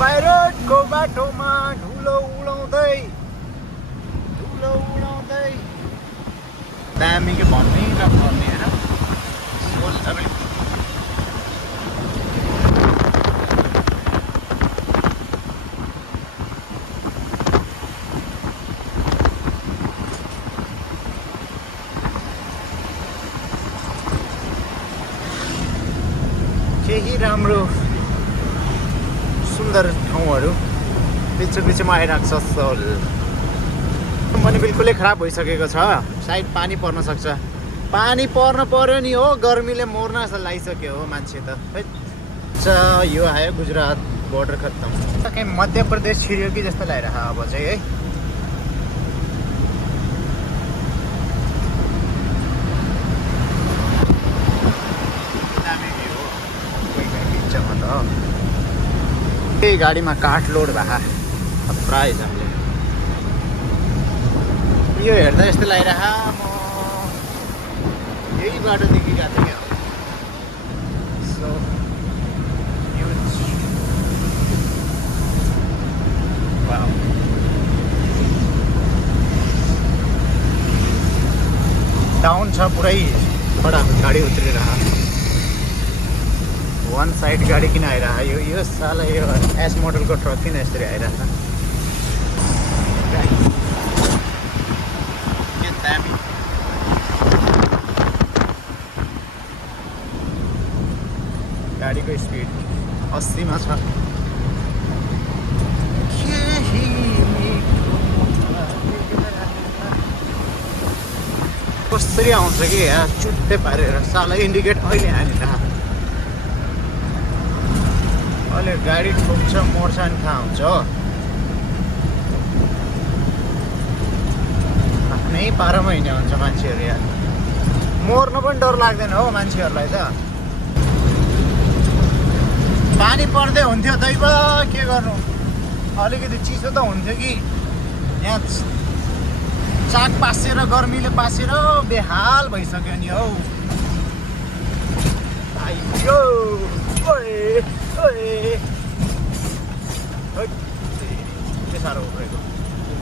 पाइरेटको बाटोमा धुलो उडाउँदै दामी के भन्नै नपर्ने होइन सोल छ पनि केही राम्रो सुन्दर ठाउँहरू बिचमा आइरहेको छ सल पनि बिल्कुलै खराब भइसकेको छ सायद पानी पर्न सक्छ पानी पर्न पर्यो नि हो गर्मीले मर्न जस्तो लागिसक्यो हो मान्छे त यो आयो गुजरात बोर्डर खत्तम कहीँ मध्य प्रदेश छिर्यो कि जस्तो लागिरहेको अब चाहिँ है त्यही गाडीमा काठ लोड भए प्रायः हामीले यो हेर्दा यस्तो लागिरह म यही बाटोदेखि गएको थिएँ क्या सो डाउन छ पुरै फटाफट गाडी उत्रिरह वान साइड गाडी किन आइरहेको यो साला यो एस मोडलको ट्रक किन यसरी आइरहेको दामी गाडीको स्पिड 80 मा छ कसरी आउँछ कि यहाँ चुट्टै पारेर साला इन्डिकेट अहिले हानेर अहिले गाडी ठोक्छ मर्छ नि थाहा हुन्छ हो आफ्नै पारामा हिँड्ने हुन्छ मान्छेहरू यहाँ मर्न पनि डर लाग्दैन हो मान्छेहरूलाई त पानी पर्दै हुन्थ्यो दैव के गर्नु अलिकति चिसो त हुन्थ्यो कि यहाँ चाक पासेर गर्मीले पासेर बेहाल भइसक्यो नि हौ आइयो ओए के साह्रो उब्रेको